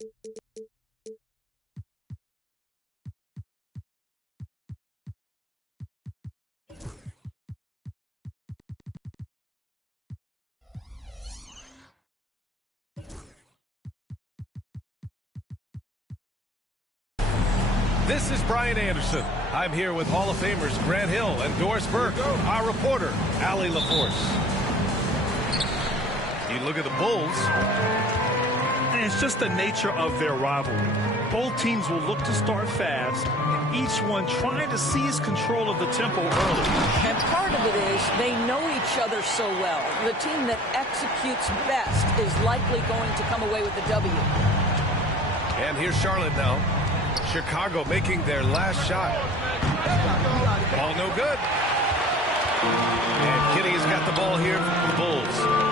This is Brian Anderson. I'm here with Hall of Famers Grant Hill and Doris Burke, our reporter, Allie LaForce. You look at the Bulls. And it's just the nature of their rivalry. Both teams will look to start fast, and each one trying to seize control of the tempo early. And part of it is they know each other so well. The team that executes best is likely going to come away with the W. And here's Charlotte now. Chicago making their last shot. Ball no good. And Kitty has got the ball here for the Bulls.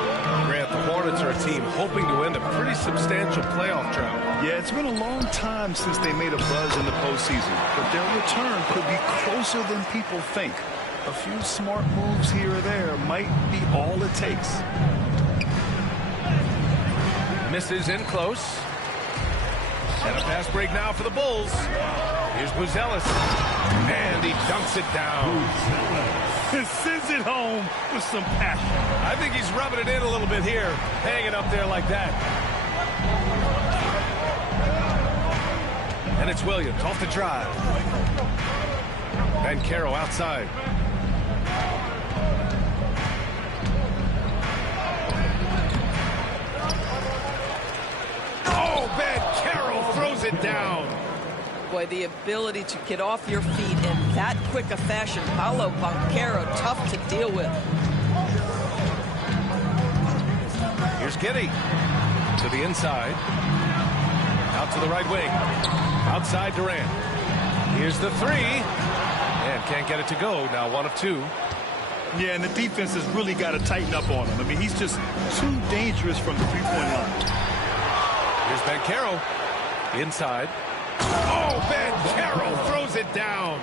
Grant, the Hornets are a team hoping to end a pretty substantial playoff drought. Yeah, it's been a long time since they made a buzz in the postseason, but their return could be closer than people think. A few smart moves here or there might be all it takes. Misses in close. And a fast break now for the Bulls. Here's Buzelis. And he dunks it down. Sends it home with some passion. I think he's rubbing it in a little bit here. Hanging up there like that. And it's Williams off the drive. Banchero outside. Oh, Banchero throws it down. Boy, the ability to get off your feet in that quick a fashion. Paolo Banchero, tough to deal with. Here's Giddey to the inside. Out to the right wing. Outside Durant. Here's the three. And can't get it to go. Now 1 of 2. Yeah, and the defense has really got to tighten up on him. I mean, he's just too dangerous from the three-point line. Here's Banchero. Inside. Oh, Banchero throws it down.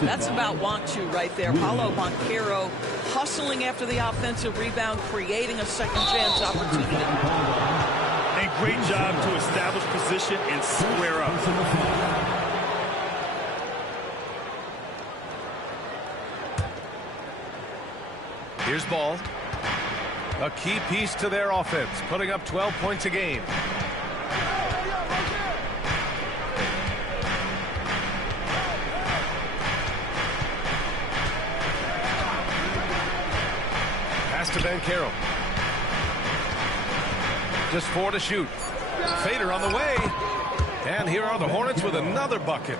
That's about want to right there. Paolo Banchero hustling after the offensive rebound, creating a second chance opportunity. And great job to establish position and square up. Here's Ball. A key piece to their offense, putting up 12 points a game. Pass to Banchero. Just 4 to shoot. Fader on the way. And here are the Hornets with another bucket.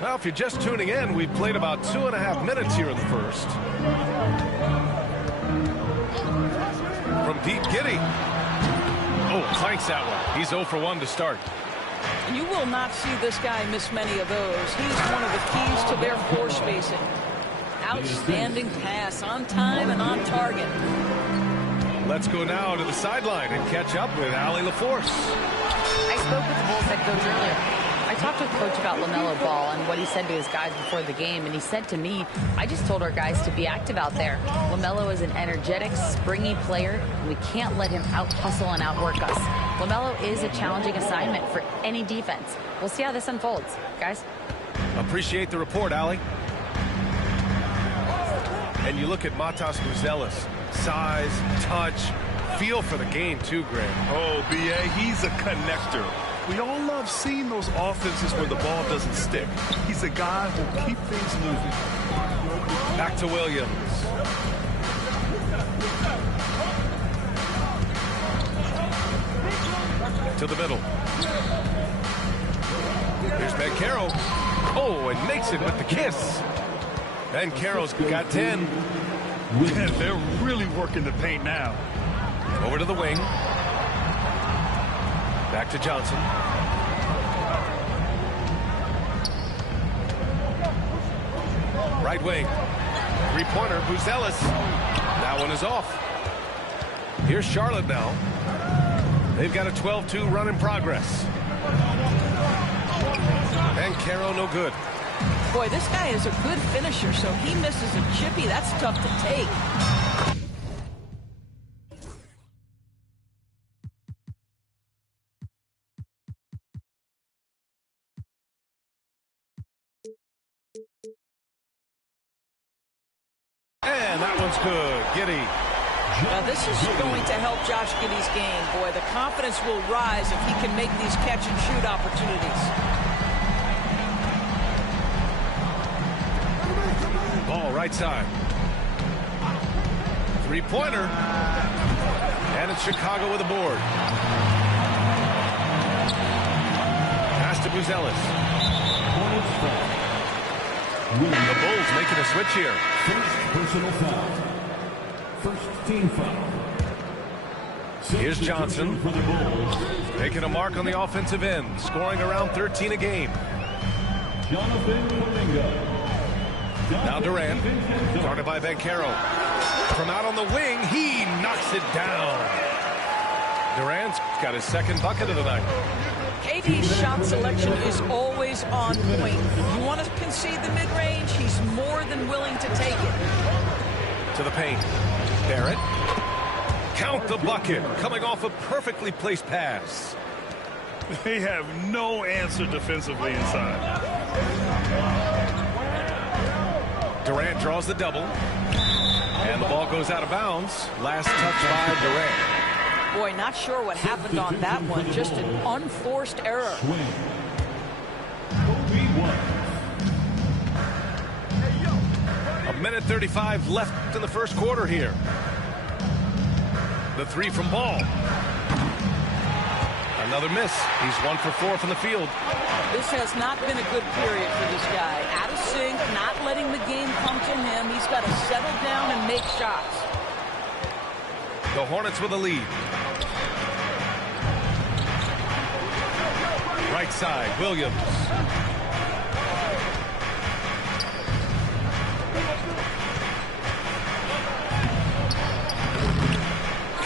Well, if you're just tuning in, we've played about 2.5 minutes here in the first. From deep, Giddey. Oh, clanks that one. He's 0 for 1 to start. You will not see this guy miss many of those. He's one of the keys to their floor spacing. Outstanding pass, on time and on target. Let's go now to the sideline and catch up with Allie LaForce. I spoke with the Bulls head coach earlier. I talked with Coach about LaMelo Ball and what he said to his guys before the game, and he said to me, I just told our guys to be active out there. LaMelo is an energetic, springy player, and we can't let him out-hustle and outwork us. LaMelo is a challenging assignment for any defense. We'll see how this unfolds, guys. Appreciate the report, Allie. And you look at Matas Buzelis. Size, touch, feel for the game too, Grant. Oh, B.A., he's a connector. We all love seeing those offenses where the ball doesn't stick. He's a guy who'll keep things moving. Back to Williams. To the middle. Here's Banchero. Oh, and makes it with the kiss. Banchero's got 10. They're really working the paint now. Over to the wing. Back to Johnson. Right wing. Three-pointer, Buzelis. That one is off. Here's Charlotte now. They've got a 12-2 run in progress. Banchero no good. Boy, this guy is a good finisher, so he misses a chippy. That's tough to take. one's good. Giddey. Now this is going to help Josh Giddey's game. Boy, the confidence will rise if he can make these catch-and-shoot opportunities. Ball right side. Three-pointer. And it's Chicago with a board. Pass to Buzelis. The Bulls making a switch here. First personal foul. First team foul. Here's Johnson. For the Bulls. Making a mark on the offensive end. Scoring around 13 a game. Jonathan Kuminga. Now Durant. Guarded by Banchero. From out on the wing, he knocks it down. Durant's got his second bucket of the night. KD's shot selection is always on point. You want to concede the mid-range, he's more than willing to take it. To the paint. Barrett. Count the bucket. Coming off a perfectly placed pass. They have no answer defensively inside. Durant draws the double. And the ball goes out of bounds. Last touch by Durant. Boy, not sure what happened on that one. Just an unforced error. Swing. Kobe one. A minute 35 left in the first quarter here. The three from Ball. Another miss. He's 1 for 4 from the field. This has not been a good period for this guy. Out of sync, not letting the game come to him. He's got to settle down and make shots. The Hornets with a lead. Right side, Williams.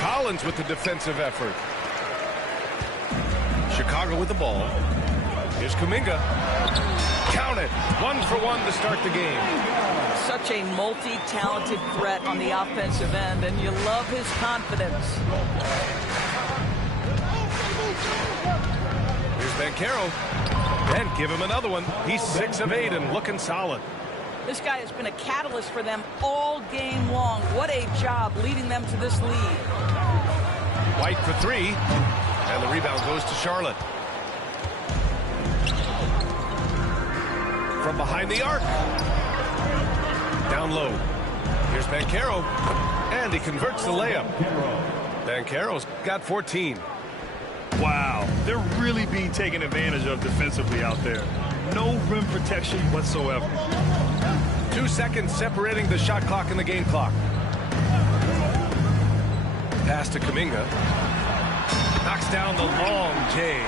Collins with the defensive effort. Chicago with the ball. Here's Kuminga. Count it. 1 for 1 to start the game. Such a multi-talented threat on the offensive end, and you love his confidence. Here's Banchero. And give him another one. He's 6 of 8 and looking solid. This guy has been a catalyst for them all game long. What a job leading them to this lead. White for 3. And the rebound goes to Charlotte. From behind the arc. Down low. Here's Banchero. And he converts the layup. Banchero's got 14. Wow, they're really being taken advantage of defensively out there. No rim protection whatsoever. 2 seconds separating the shot clock and the game clock. Pass to Kuminga. Knocks down the long J.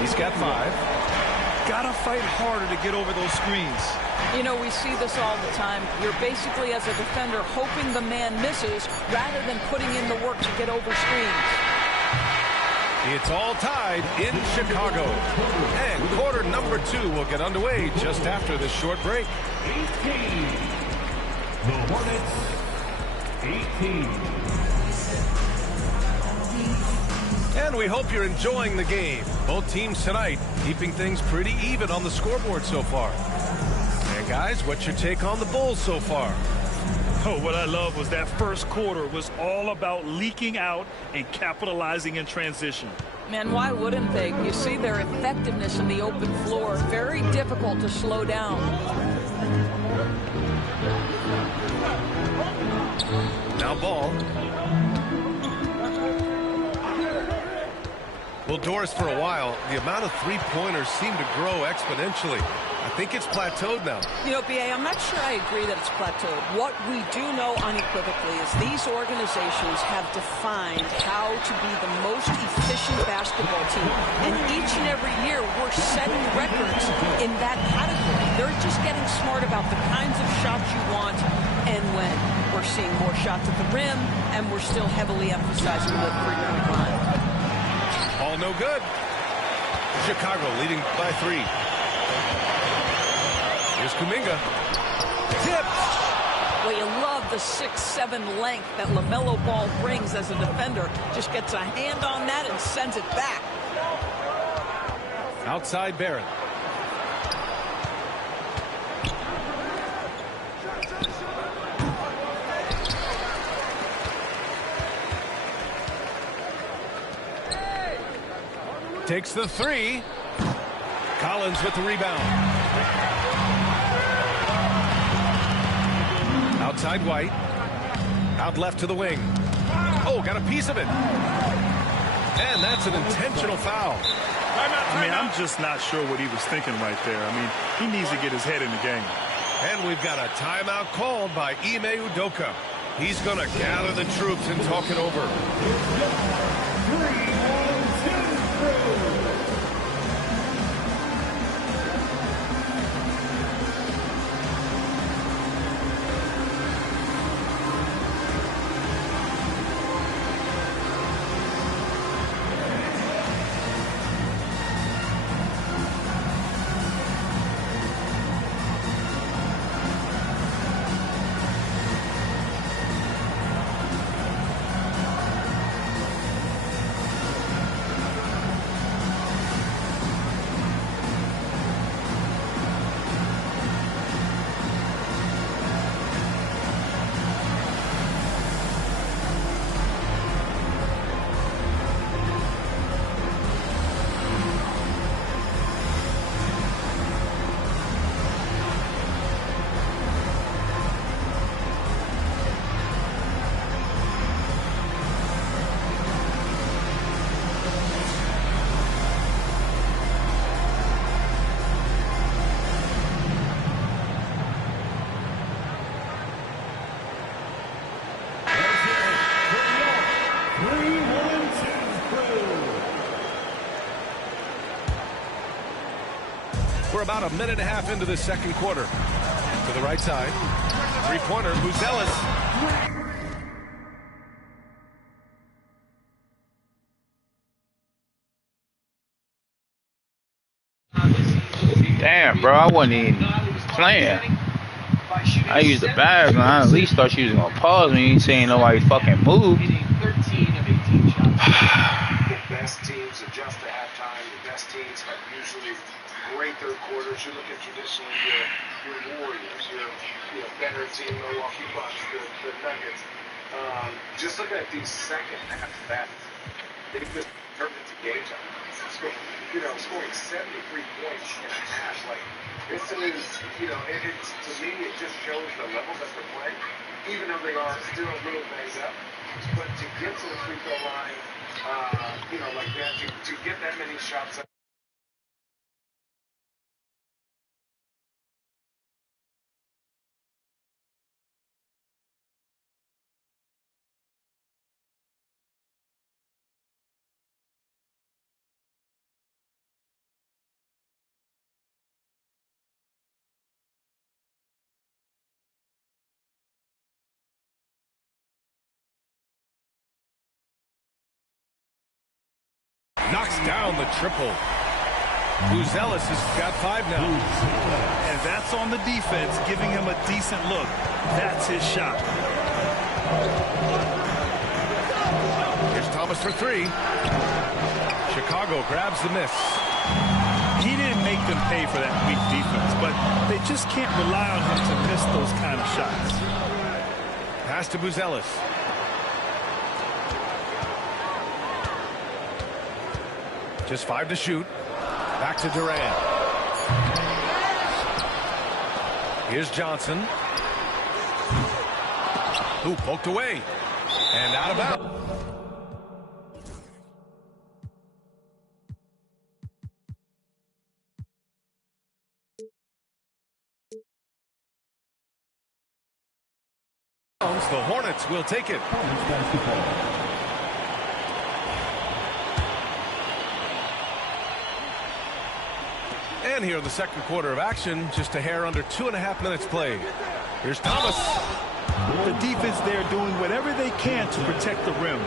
He's got 5. Gotta fight harder to get over those screens. You know, we see this all the time. You're basically, as a defender, hoping the man misses rather than putting in the work to get over screens. It's all tied in Chicago. And quarter number 2 will get underway just after this short break. 18. The Hornets. 18. And we hope you're enjoying the game. Both teams tonight keeping things pretty even on the scoreboard so far. And guys, what's your take on the Bulls so far? Oh, what I love was that first quarter was all about leaking out and capitalizing in transition. Man, why wouldn't they? You see their effectiveness in the open floor. Very difficult to slow down. Now Ball. Well, Doris, for a while, the amount of three-pointers seemed to grow exponentially. I think it's plateaued now. You know, B.A., I'm not sure I agree that it's plateaued. What we do know unequivocally is these organizations have defined how to be the most efficient basketball team. And each and every year, we're setting records in that category. They're just getting smart about the kinds of shots you want and when. We're seeing more shots at the rim, and we're still heavily emphasizing the three-point line. All no good. Chicago leading by 3. Here's Kuminga. Tipped. Well, you love the 6'7" length that LaMelo Ball brings as a defender. Just gets a hand on that and sends it back. Outside Barrett. takes the three. Collins with the rebound. Outside White. Out left to the wing. Oh, got a piece of it. And that's an intentional foul. I mean, I'm just not sure what he was thinking right there. I mean, he needs to get his head in the game. And we've got a timeout called by Ime Udoka. He's going to gather the troops and talk it over. We're about a minute and a half into the second quarter. To the right side. Three-pointer, Buzelis. Damn, bro, I wasn't even playing. I used the bathroom. I at least thought she was going to pause me. You ain't saying nobody fucking moved. The best teams adjust to halftime. The best teams have usually great third quarters. You look at traditionally your Warriors, your better team, Milwaukee Bucks, the Nuggets. Just looking at these second half bats, they just turned into game time. Scoring 73 points in a half. Like, this is, it's, to me, it just shows the level that they're playing, even though they are still a little banged up. But to get to the free throw line, like that, to get that many shots up. Knocks down the triple. Buzelis has got 5 now. And that's on the defense, giving him a decent look. That's his shot. Here's Thomas for 3. Chicago grabs the miss. He didn't make them pay for that weak defense, but they just can't rely on him to miss those kind of shots. Pass to Buzelis. Just 5 to shoot. Back to Durant. Here's Johnson. Who poked away. And out of bounds. The Hornets will take it. And here in the second quarter of action, just a hair under 2.5 minutes played. Here's Thomas. The defense there doing whatever they can to protect the rim.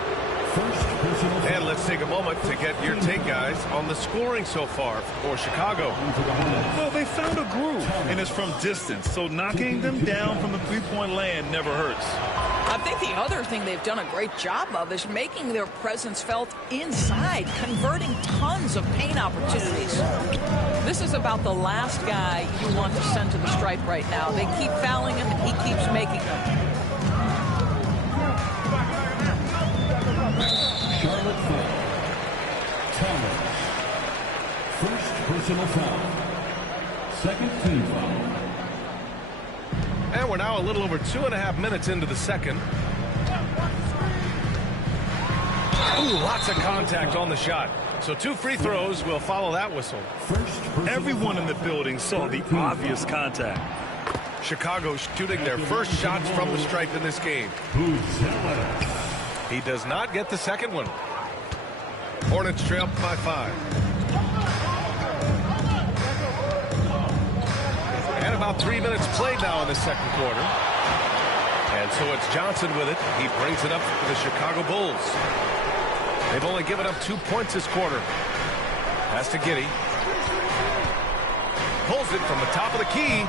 And let's take a moment to get your take, guys, on the scoring so far for Chicago. Well, they found a groove, and it's from distance, so knocking them down from the three-point land never hurts. I think the other thing they've done a great job of is making their presence felt inside, converting tons of paint opportunities. This is about the last guy you want to send to the stripe right now. They keep fouling him, and he keeps making them. Personal foul. Second team foul. And we're now a little over 2.5 minutes into the second. Ooh, lots of contact on the shot. So 2 free throws will follow that whistle. Everyone in the building saw the obvious contact. Chicago shooting their first shots from the stripe in this game. He does not get the second one. Hornets trail by 5. And about 3 minutes played now in the second quarter. And so it's Johnson with it. He brings it up for the Chicago Bulls. They've only given up 2 points this quarter. Pass to Giddey. Pulls it from the top of the key.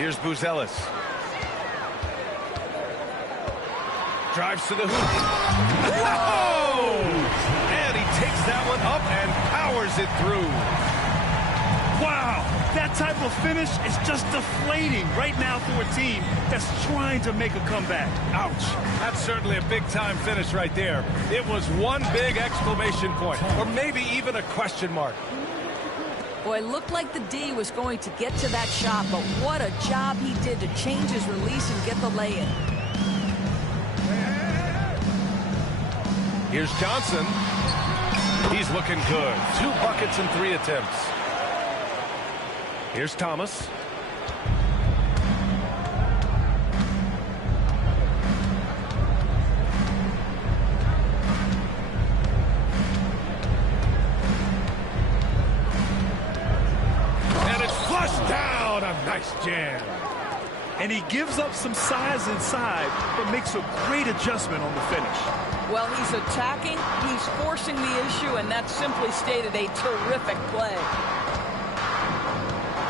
Here's Buzelis. Drives to the hoop. Whoa! And he takes that one up and powers it through. Wow, that type of finish is just deflating right now for a team that's trying to make a comeback. Ouch. That's certainly a big-time finish right there. It was one big exclamation point, or maybe even a question mark. Boy, it looked like the D was going to get to that shot, but what a job he did to change his release and get the lay-in. Here's Johnson. He's looking good. 2 buckets and 3 attempts. Here's Thomas. And it's flushed down. A nice jam. And he gives up some size inside, but makes a great adjustment on the finish. Well, he's attacking, he's forcing the issue, and that simply stated a terrific play.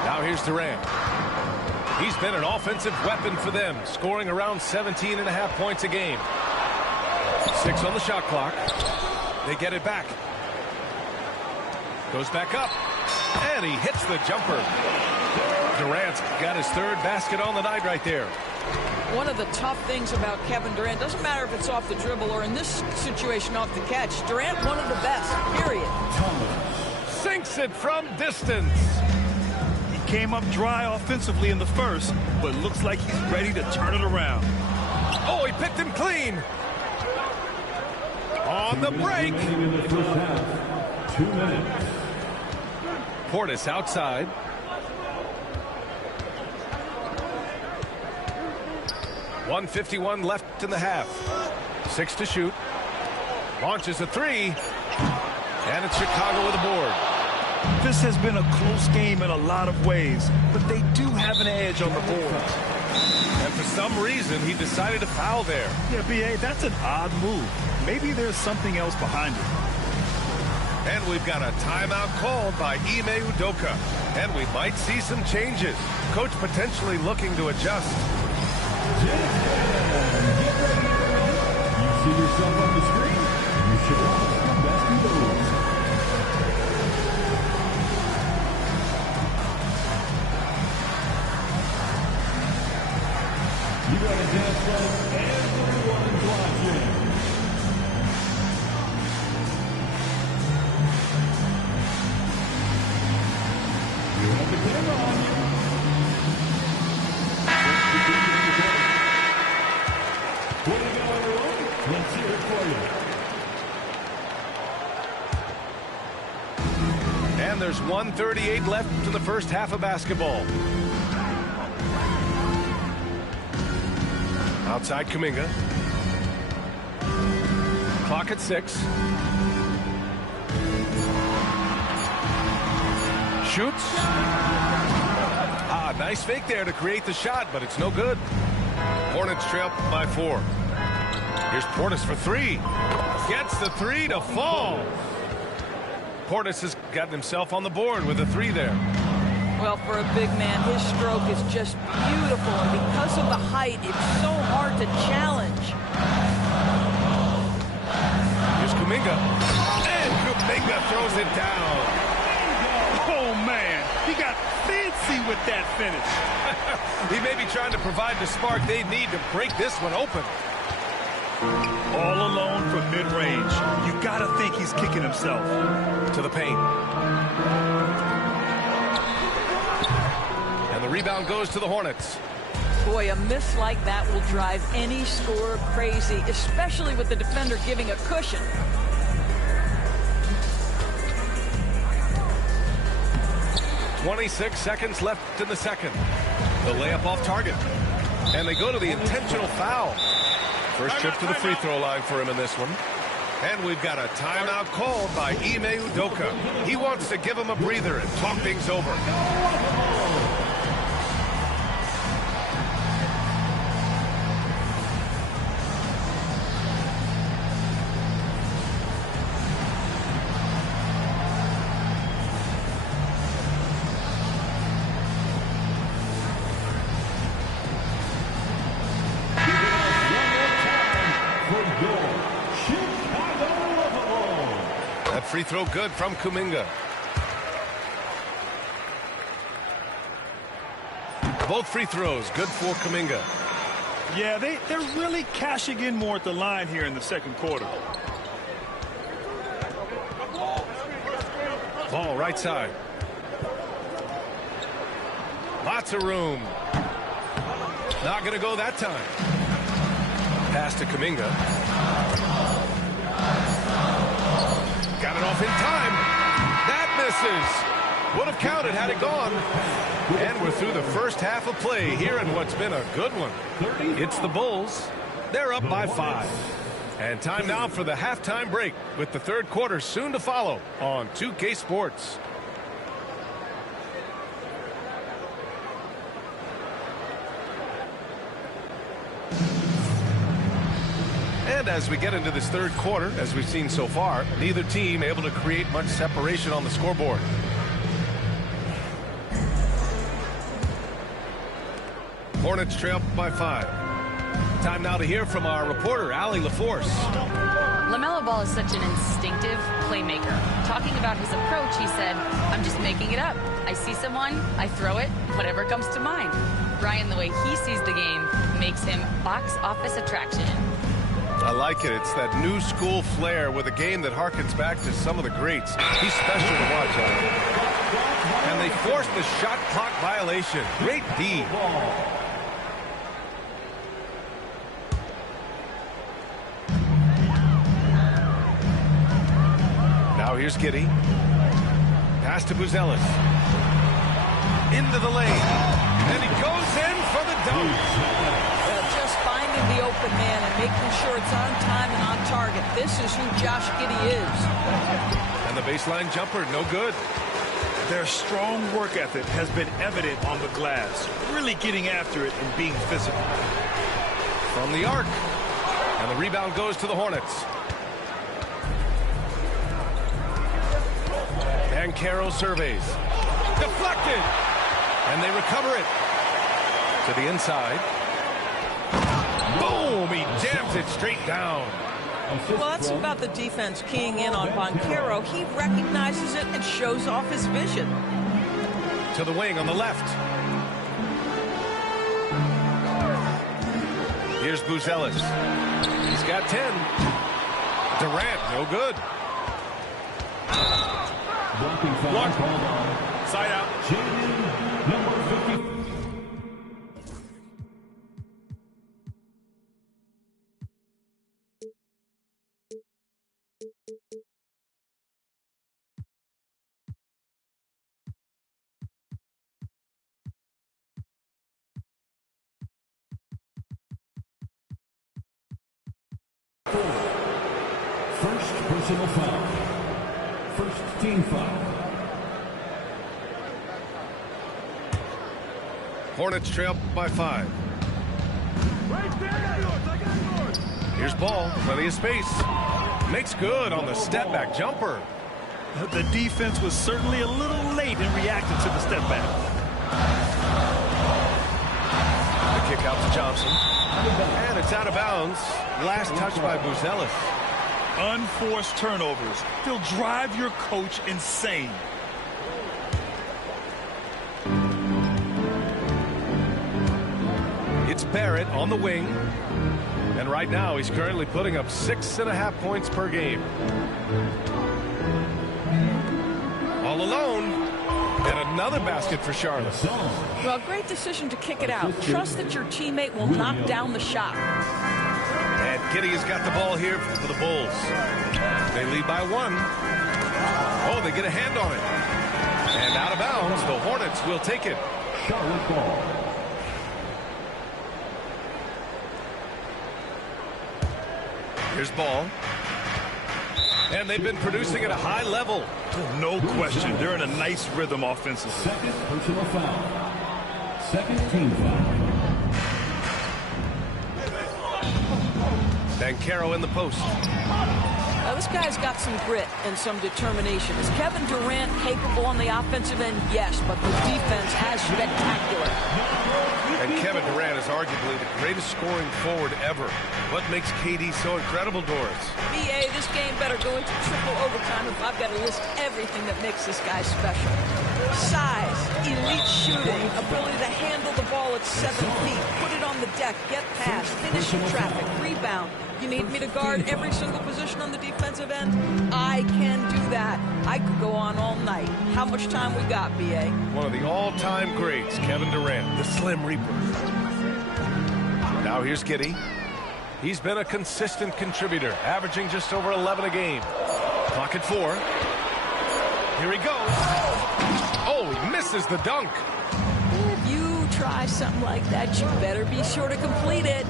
Now here's Durant. He's been an offensive weapon for them, scoring around 17.5 points a game. 6 on the shot clock. They get it back. Goes back up. And he hits the jumper. Durant's got his 3rd basket on the night right there. One of the tough things about Kevin Durant, doesn't matter if it's off the dribble or in this situation off the catch, Durant one of the best, period. Sinks it from distance. He came up dry offensively in the first, but looks like he's ready to turn it around. Oh, he picked him clean. On the break. In the first half, 2 minutes. Portis outside. .151 left in the half. 6 to shoot. Launches a 3. And it's Chicago with a board. This has been a close game in a lot of ways, but they do have an edge on the board. And for some reason, he decided to foul there. Yeah, B.A., that's an odd move. Maybe there's something else behind it. And we've got a timeout called by Ime Udoka. And we might see some changes. Coach potentially looking to adjust. You see yourself on the screen? You should watch the basketballs. You got a dance like everyone's watching. You have the camera on you. Let's hear it for you. And there's 1:38 left in the first half of basketball. Outside Kuminga. Clock at 6. Shoots. Nice fake there to create the shot, but it's no good. Hornets trail by 4. Here's Portis for 3. Gets the 3 to fall. Portis has gotten himself on the board with a 3 there. Well, for a big man, his stroke is just beautiful, and because of the height, it's so hard to challenge. Here's Kuminga. And Kuminga throws it down. Oh, man. He got fancy with that finish. He may be trying to provide the spark they need to break this one open. All alone from mid-range. You got to think he's kicking himself. To the paint. And the rebound goes to the Hornets. Boy, a miss like that will drive any scorer crazy, especially with the defender giving a cushion. .26 seconds left in the second. The layup off target. And they go to the intentional foul. First trip to the free throw line for him in this one. And we've got a timeout called by Ime Udoka. He wants to give him a breather and talk things over. Free throw good from Kuminga. Both free throws good for Kuminga. Yeah, they're really cashing in more at the line here in the second quarter. Ball right side. Lots of room. Not going to go that time. Pass to Kuminga. Got it off in time. That misses. Would have counted had it gone. And we're through the first half of play here in what's been a good one. It's the Bulls. They're up by 5. And time now for the halftime break with the third quarter soon to follow on 2K Sports. And as we get into this third quarter, as we've seen so far, neither team able to create much separation on the scoreboard. Hornets trail by 5. Time now to hear from our reporter, Allie LaForce. LaMelo Ball is such an instinctive playmaker. Talking about his approach, he said, "I'm just making it up. I see someone, I throw it, whatever comes to mind." Brian, the way he sees the game makes him box office attraction. I like it. It's that new school flair with a game that harkens back to some of the greats. He's special to watch out. And they forced the shot clock violation. Great D. Now here's Giddey. Pass to Buzelis. Into the lane. And he goes in for the dunk. Just finding the open man and making sure it's on time and on target. This is who Josh Giddey is. And the baseline jumper, no good. Their strong work ethic has been evident on the glass. Really getting after it and being physical. From the arc. And the rebound goes to the Hornets. And Carroll surveys. Deflected. And they recover it. To the inside. Boom! He jams it straight down. Well, that's about the defense keying in on Banchero. He recognizes it and shows off his vision. To the wing on the left. Here's Buzelis. He's got 10. Durant, no good. Blocking foul called on. Side out. Jaden, number 50. First personal foul. First team foul. Hornets trail by 5. Here's Ball. Plenty of space. Makes good on the step back jumper. The defense was certainly a little late in reacting to the step back. The kick out to Johnson. And it's out of bounds. Last touch by Buzelis. Unforced turnovers. They'll drive your coach insane. It's Barrett on the wing. And And right now, he's currently putting up 6.5 points per game. All alone. And another basket for Charlotte. Well, great decision to kick it out. Trust that your teammate will knock down the shot. And Kitty has got the ball here for the Bulls. They lead by 1. Oh, they get a hand on it. And out of bounds, the Hornets will take it. Charlotte ball. Here's ball. And they've been producing at a high level. No question. They're in a nice rhythm offensively. Second personal foul. Second team foul. Banchero in the post. Now, this guy's got some grit and some determination. Is Kevin Durant capable on the offensive end? Yes, but the defense as spectacular. And Kevin Durant is arguably the greatest scoring forward ever. What makes KD so incredible, Doris? BA, this game better go into triple overtime if I've got to list everything that makes this guy special. Size, elite shooting, ability to handle the ball at 7 feet, put it on the deck, get past, finish in traffic, rebound. You need me to guard every single position on the defensive end? I can do that. I could go on all night. How much time we got, BA? One of the all-time greats, Kevin Durant, the Slim Reaper. Now here's Giddey. He's been a consistent contributor, averaging just over 11 a game. Clock at 4. Here he goes. Oh, he misses the dunk. If you try something like that, you better be sure to complete it.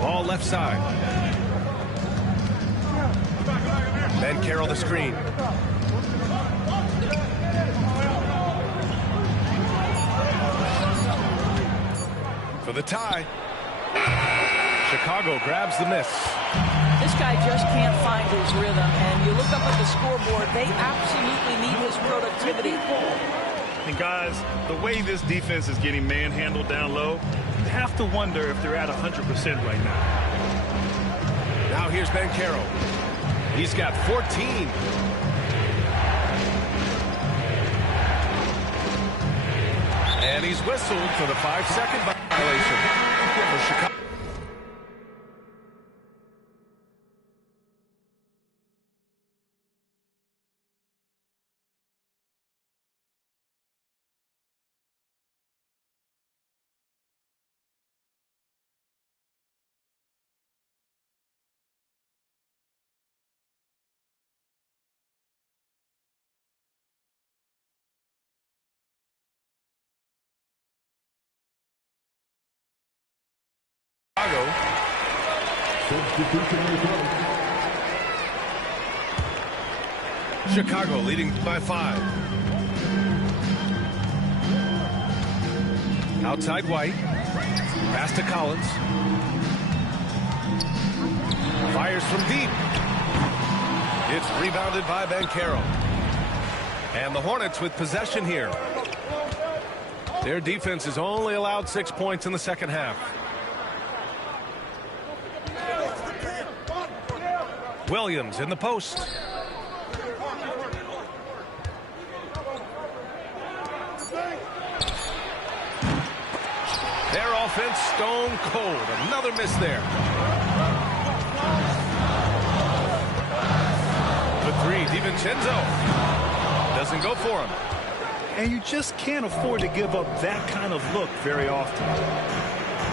Ball left side. Banchero the screen. For the tie. Chicago grabs the miss. This guy just can't find his rhythm, and you look up at the scoreboard, they absolutely need his productivity. And guys, the way this defense is getting manhandled down low, you have to wonder if they're at 100% right now. Now here's Banchero. He's got 14. And he's whistled for the 5-second violation for Chicago. Chicago leading by 5. Outside White. Pass to Collins. Fires from deep. It's rebounded by Banchero. And the Hornets with possession here. Their defense has only allowed 6 points in the second half. Williams in the post. Their offense stone cold. Another miss there. The 3, DiVincenzo. Doesn't go for him. And you just can't afford to give up that kind of look very often.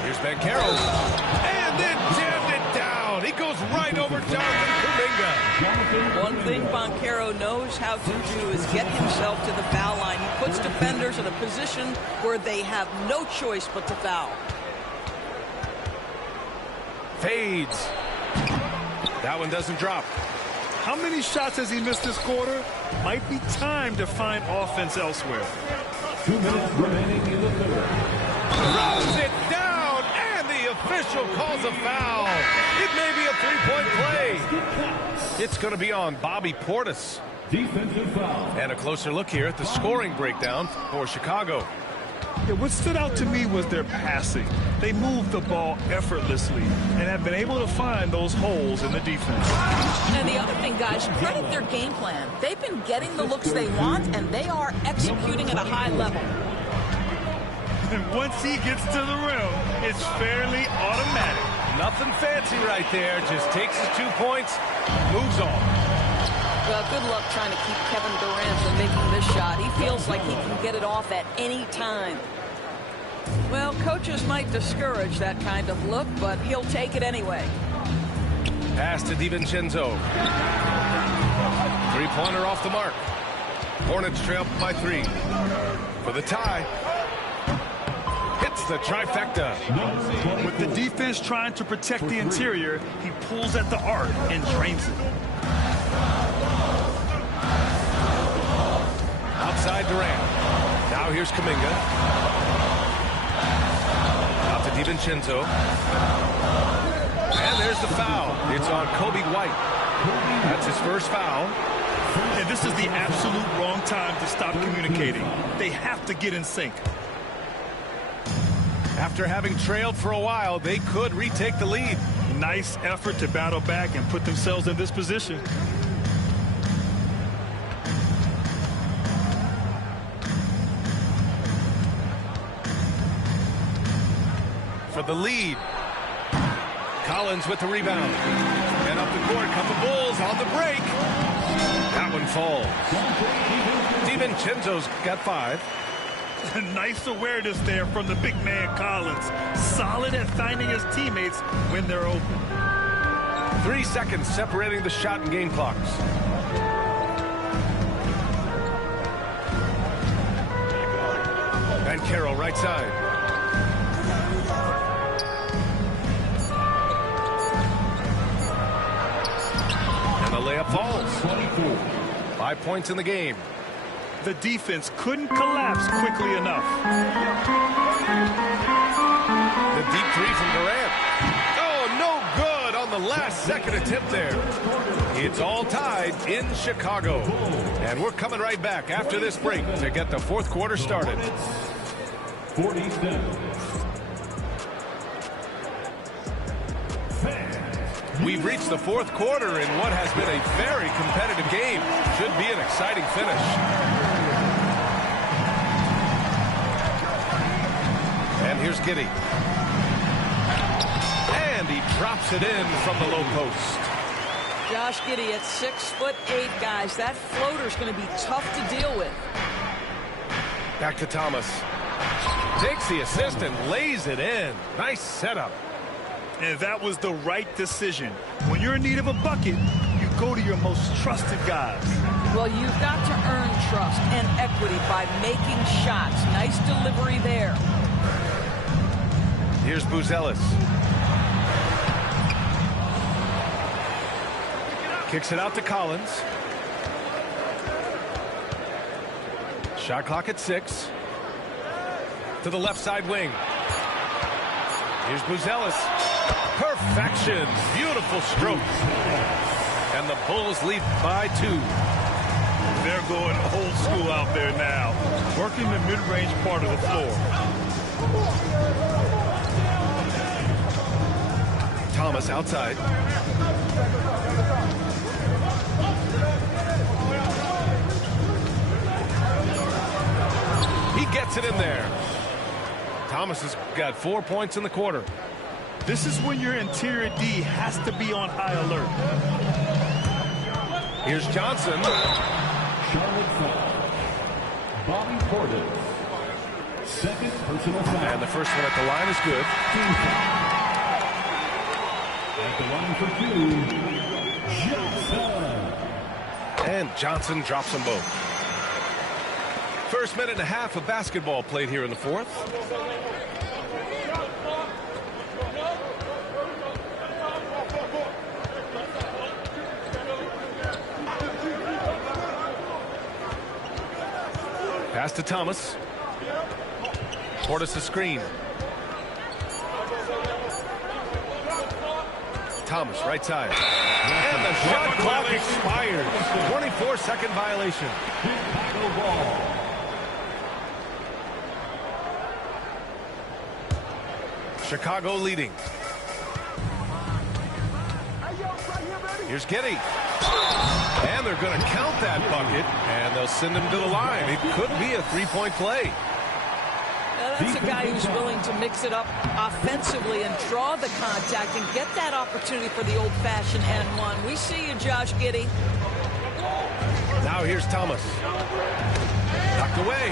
Here's Banchero. And then jammed it down. He goes right over Jonathan Kuminga. One thing Banchero knows how to do is get himself to the foul line. He puts defenders in a position where they have no choice but to foul. Fades. That one doesn't drop. How many shots has he missed this quarter? Might be time to find offense elsewhere. 2 minutes remaining in the third. Throws it down, and the official calls a foul. It may be a three-point play. It's going to be on Bobby Portis. Defensive foul. And a closer look here at the scoring breakdown for Chicago. Yeah, what stood out to me was their passing. They moved the ball effortlessly and have been able to find those holes in the defense. And the other thing, guys, credit their game plan. They've been getting the looks they want, and they are executing at a high level. And once he gets to the rim, it's fairly automatic. Nothing fancy right there. Just takes his 2 points, moves on. Well, good luck trying to keep Kevin Durant from making this shot. He feels like he can get it off at any time. Well, coaches might discourage that kind of look, but he'll take it anyway. Pass to DiVincenzo. Three-pointer off the mark. Hornets trail by 3. For the tie. Hits the trifecta. With the defense trying to protect the interior, he pulls at the arc and drains it. Outside Durant. Now here's Kuminga. Out to DiVincenzo. And there's the foul. It's on Kobe White. That's his first foul. And this is the absolute wrong time to stop communicating. They have to get in sync. After having trailed for a while, they could retake the lead. Nice effort to battle back and put themselves in this position. For the lead. Collins with the rebound. And up the court come the Bulls on the break. That one falls. DiVincenzo's got 5. Nice awareness there from the big man Collins. Solid at finding his teammates when they're open. 3 seconds separating the shot and game clocks. And Carroll right side. And the layup falls. 5 points in the game. The defense couldn't collapse quickly enough. The deep 3 from Durant. Oh, no good on the last second attempt there. It's all tied in Chicago. And we're coming right back after this break to get the fourth quarter started. 47. We've reached the fourth quarter in what has been a very competitive game. Should be an exciting finish. And here's Giddey. And he drops it in from the low post. Josh Giddey at 6'8", guys. That floater's going to be tough to deal with. Back to Thomas. Takes the assist and lays it in. Nice setup. And that was the right decision. When you're in need of a bucket, you go to your most trusted guys. Well, you've got to earn trust and equity by making shots. Nice delivery there. Here's Buzelis. Kicks it out to Collins. Shot clock at 6. To the left side wing. Here's Buzelis. Perfection. Beautiful stroke. And the Bulls lead by 2. They're going old school out there now, working the mid-range part of the floor. Thomas outside. He gets it in there. Thomas has got 4 points in the quarter. This is when your interior D has to be on high alert. Here's Johnson. Charlotte foul. Bobby Portis. Second personal foul. And the first one at the line is good. At the line for 2, Johnson. And Johnson drops them both. First minute and a half of basketball played here in the fourth. Pass to Thomas. Portis a screen. Thomas, right side. And the shot clock expires. 24-second violation. Chicago leading. Here's Giddey. And they're going to count that bucket, and they'll send him to the line. It could be a three-point play. That's a guy who's willing to mix it up offensively and draw the contact and get that opportunity for the old-fashioned N1. We see you, Josh Giddey. Now here's Thomas. Knocked away.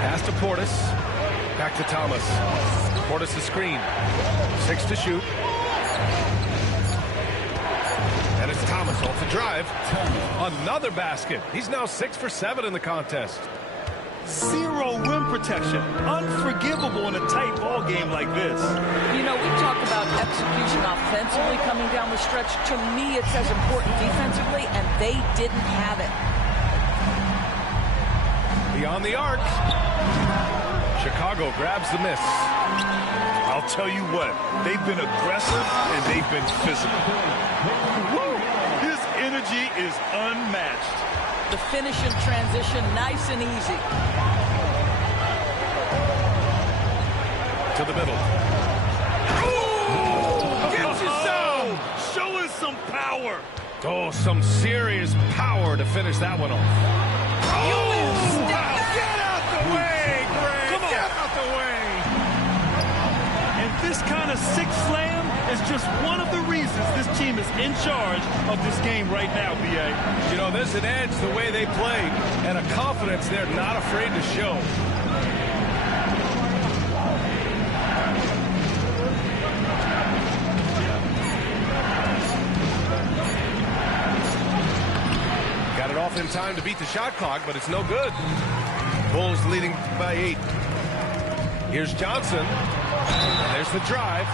Pass to Portis. Back to Thomas. Portis the screen. 6 to shoot. And it's Thomas off the drive. Another basket. He's now 6 for 7 in the contest. Zero rim protection. Unforgivable in a tight ball game like this. You know, we talked about execution offensively coming down the stretch. To me, it's as important defensively, and they didn't have it. Beyond the arc. Chicago grabs the miss. I'll tell you what, they've been aggressive and they've been physical. Woo! His energy is unmatched. The finish in transition, nice and easy. To the middle. Get you some! Show us some power. Oh, some serious power to finish that one off. Oh! Get out the way, Greg! Come on. Get out the way! And this kind of six slam is just one of the reasons this team is in charge of this game right now, B.A. You know, there's an edge the way they play and a confidence they're not afraid to show. Got it off in time to beat the shot clock, but it's no good. Bulls leading by 8. Here's Johnson. There's the drive.